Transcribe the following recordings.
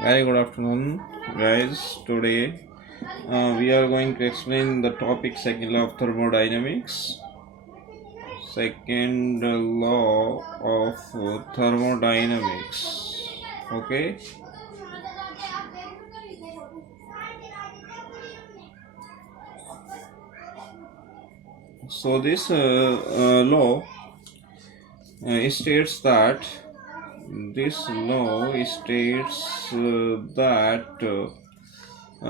Very good afternoon, guys. Today we are going to explain the topic second law of thermodynamics. Second law of thermodynamics. Okay. So this law states that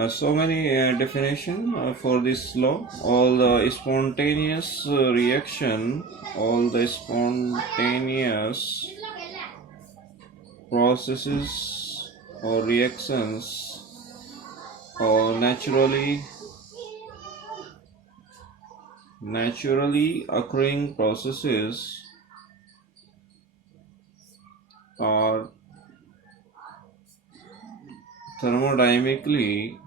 so many definition for this law. All the spontaneous reaction, all the spontaneous processes or reactions or naturally occurring processes are thermodynamically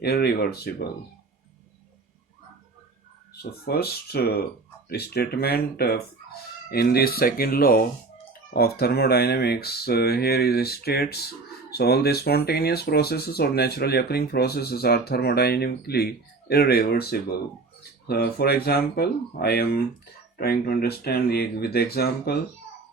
irreversible. So first statement in this second law of thermodynamics here is states, so all the spontaneous processes or naturally occurring processes are thermodynamically irreversible. For example, I am trying to understand with the example,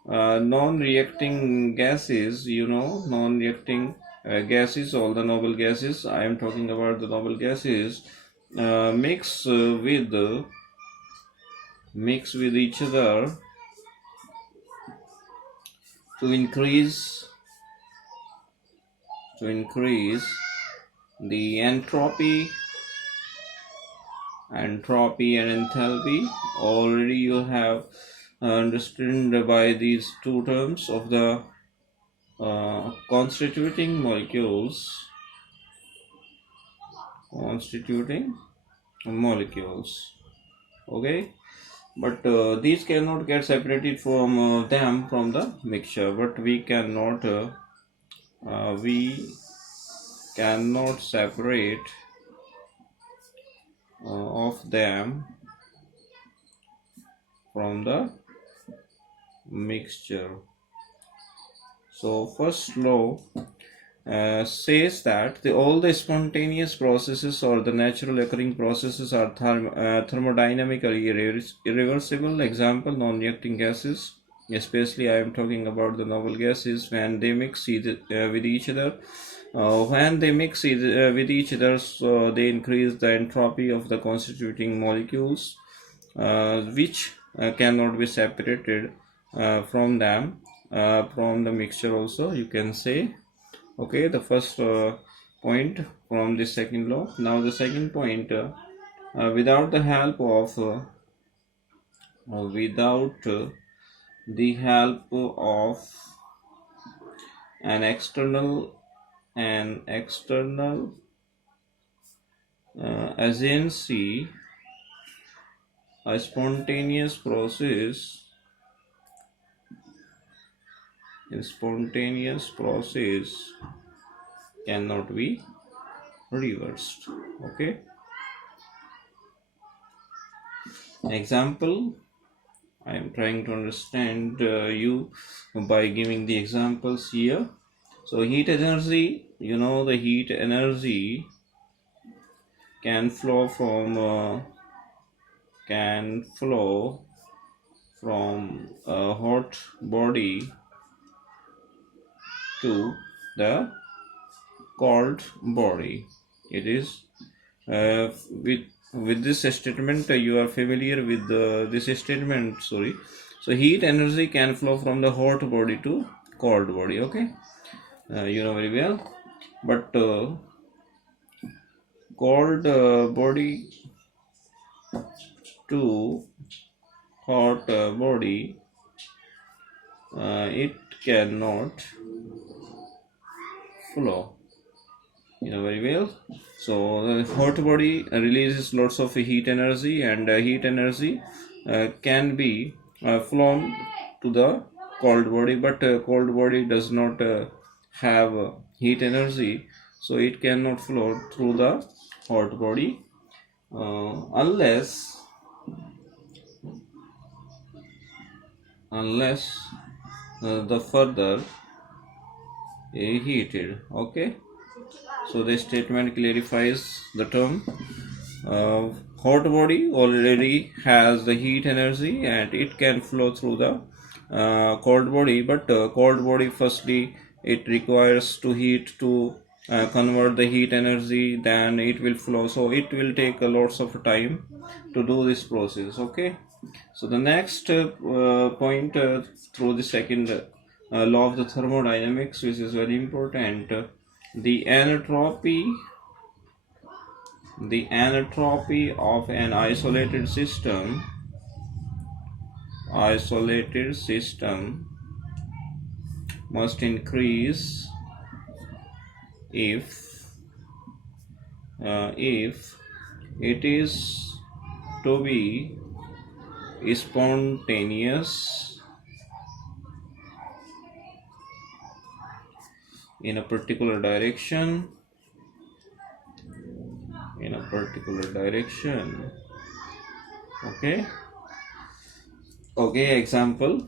non-reacting gases, non-reacting gases, all the noble gases, I am talking about the noble gases, mix with each other to increase the entropy and enthalpy. Already you have understood by these two terms of the constituting molecules. Okay, but these cannot get separated from the mixture, but we cannot separate of them from the mixture. So first law says that all the spontaneous processes or the natural occurring processes are thermodynamically irreversible. Example, non-reacting gases, especially I am talking about the noble gases. When they mix with each other, so they increase the entropy of the constituting molecules, which cannot be separated from them from the mixture also, you can say. Okay, the first point from the second law. Now the second point, without the help of an external agency, a spontaneous process cannot be reversed. Okay, example, I am trying to understand you by giving the examples here. So heat energy, the heat energy can flow from a hot body to the cold body. It is with this statement, you are familiar with this statement. Sorry. So heat energy can flow from the hot body to cold body. Okay, you know very well. But cold body to hot body, it cannot flow, very well. So the hot body releases lots of heat energy, and heat energy can be flown to the cold body, but cold body does not have heat energy, so it cannot flow through the hot body unless unless the further heated. Okay, so the statement clarifies the term. Hot body already has the heat energy and it can flow through the cold body, but cold body firstly it requires to heat to convert the heat energy, then it will flow, so it will take a lots of time to do this process. Okay, so the next point through the second law of the thermodynamics, which is very important, the entropy of an isolated system must increase if it is to be spontaneous in a particular direction. Okay, example,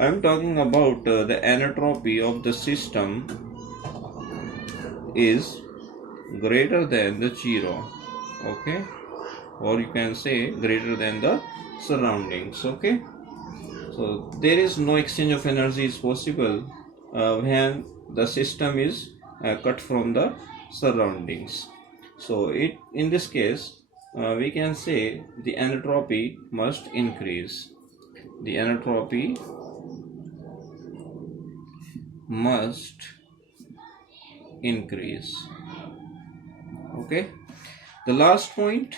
I'm talking about the entropy of the system is greater than the 0. Okay, or you can say greater than the surroundings. Okay, so there is no exchange of energy is possible when the system is cut from the surroundings. So in this case we can say the entropy must increase. The entropy must increase. Okay, the last point,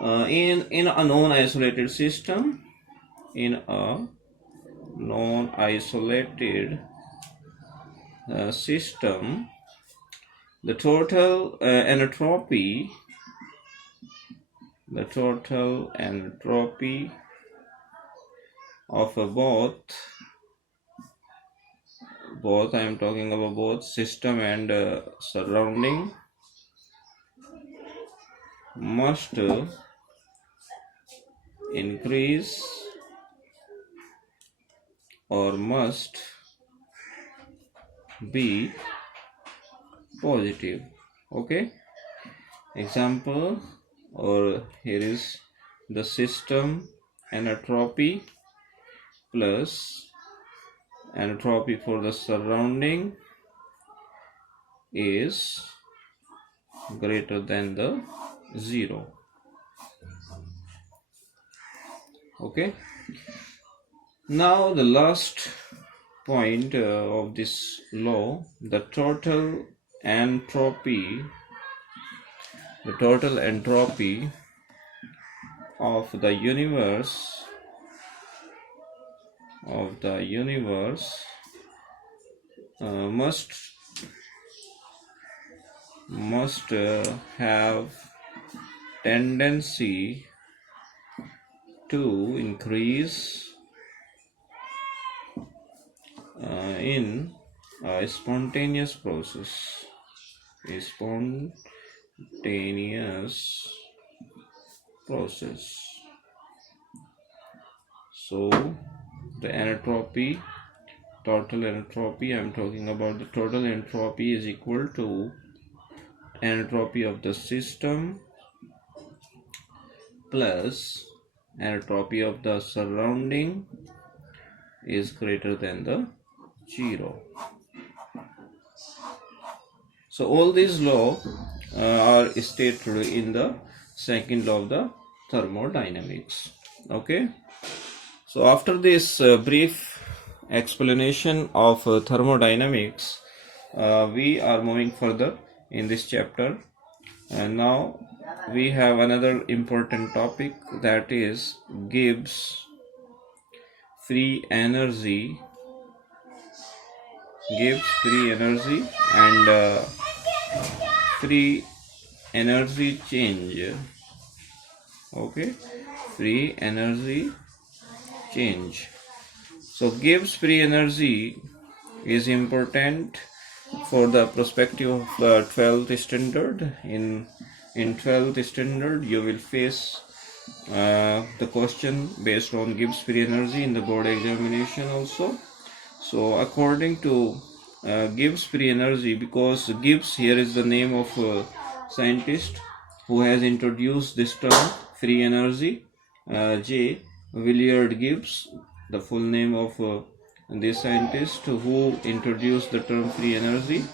in a non-isolated system, system, the total entropy of both I am talking about both system and surrounding must increase or must be positive. Okay, example, or here is the system entropy plus entropy for the surrounding is greater than the 0. Okay, now the last point of this law, the total entropy of the universe must have tendency to increase in a spontaneous process. So the total entropy, I'm talking about the total entropy, is equal to entropy of the system plus entropy of the surrounding is greater than the 0. So all these laws are stated in the second law of the thermodynamics. Okay, so after this brief explanation of thermodynamics, we are moving further in this chapter, and now we have another important topic, that is Gibbs free energy and free energy change. Okay, free energy change. So Gibbs free energy is important for the perspective of the 12th standard. In 12th standard you will face the question based on Gibbs free energy in the board examination also. So according to Gibbs free energy, because Gibbs here is the name of a scientist who has introduced this term free energy, J. Willard Gibbs, the full name of this scientist who introduced the term free energy.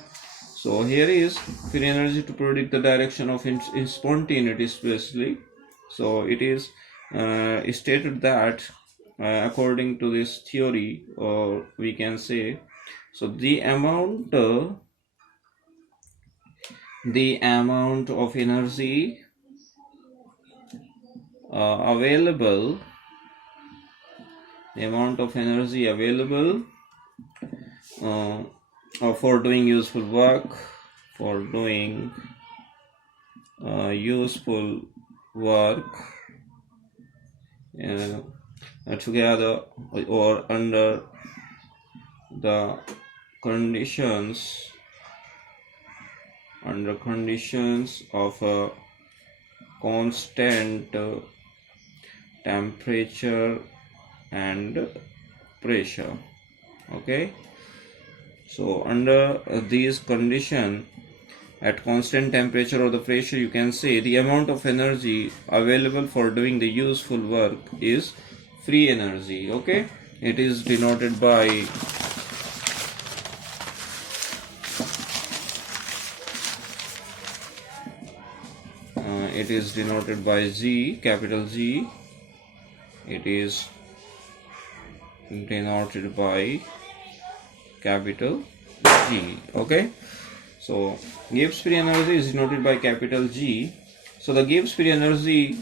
So here is free energy to predict the direction of in spontaneity especially. So it is stated that according to this theory, or we can say, so the amount of energy available, the amount of energy available for doing useful work, useful work together or under the conditions of a constant temperature and pressure. Okay, so under these conditions, at constant temperature or the pressure, you can say the amount of energy available for doing the useful work is free energy. Okay, it is denoted by Z, capital G. It is denoted by capital G. Okay, so Gibbs free energy is denoted by capital G. So the Gibbs free energy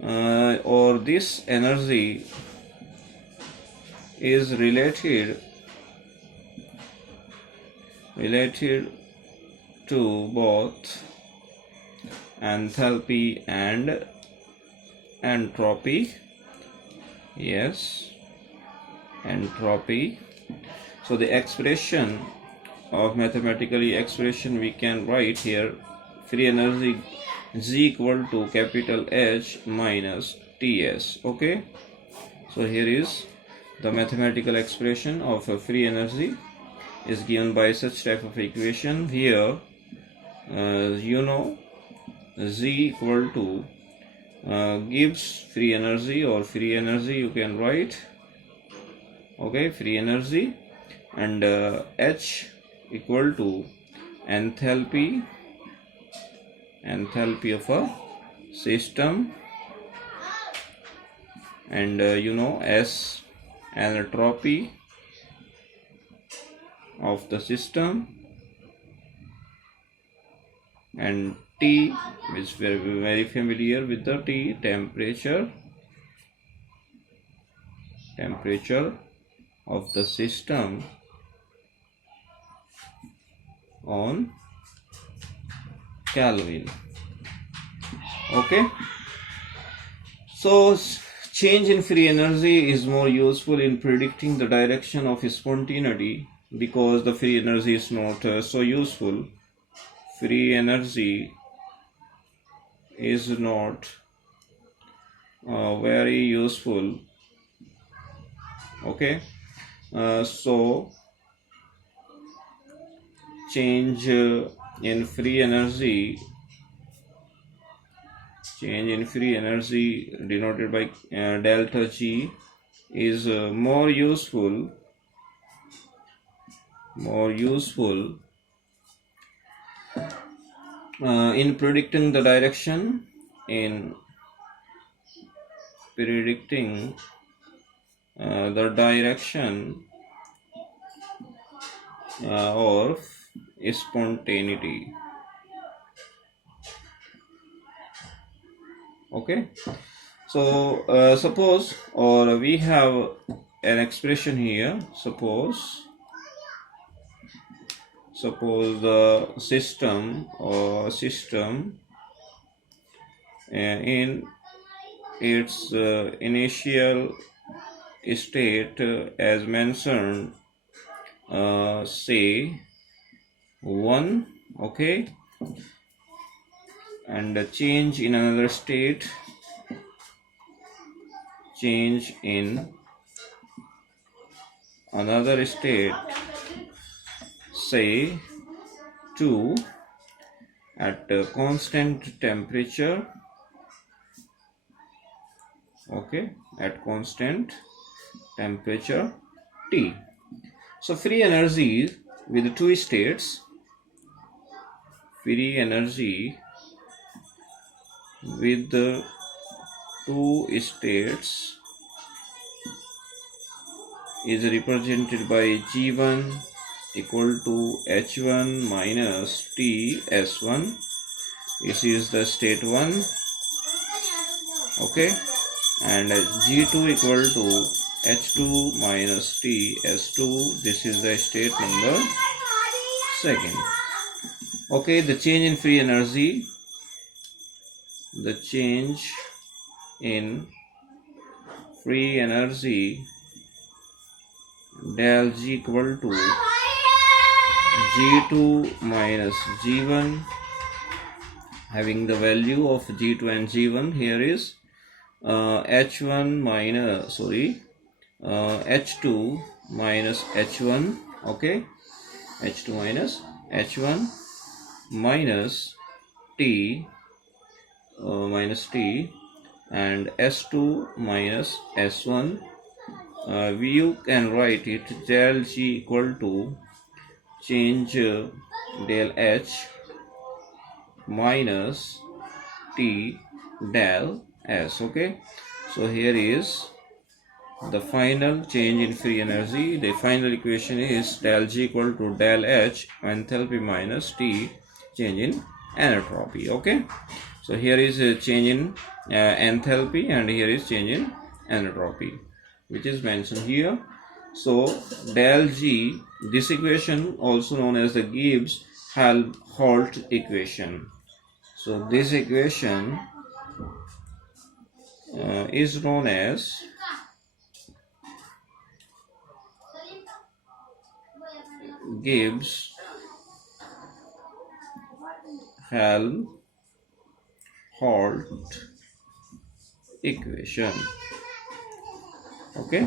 or this energy is related to both enthalpy and entropy. Yes, entropy. So the expression of mathematically expression we can write here, free energy Z equal to capital H minus Ts. Okay, so here is the mathematical expression of a free energy is given by such type of equation. Here Z equal to Gibbs free energy, or free energy you can write. Okay, free energy, and H equal to enthalpy of a system, and S entropy of the system, and T, which we are very familiar with the T, temperature of the system on Kelvin. Okay, so change in free energy is more useful in predicting the direction of spontaneity, because the free energy is not so useful. Free energy is not very useful. Okay, so change in free energy denoted by delta G is more useful in predicting the direction of spontaneity. Okay, so suppose, or we have an expression here. Suppose the system in its initial state as mentioned, say 1, okay, and a change in another state change in another state, say 2, at a constant temperature, okay, at constant temperature T. So free energy with two states, free energy with the two states is represented by G1 equal to H1 minus T S1. This is the state 1, okay, and G2 equal to H2 minus T S2. This is the state number 2. Okay, the change in free energy, the change in free energy del G equal to G2 minus G1, having the value of G2 and G1 here is H1 minus H2 minus H1, okay, H2 minus H1 minus T and S2 minus S1. You can write it del G equal to change del H minus T del S, okay. So here is the final change in free energy. The final equation is del G equal to del H enthalpy minus T change in entropy, okay. So here is a change in enthalpy and here is change in entropy, which is mentioned here. So del G, this equation also known as the Gibbs Helmholtz equation. So this equation is known as Gibbs Helmholtz equation, okay.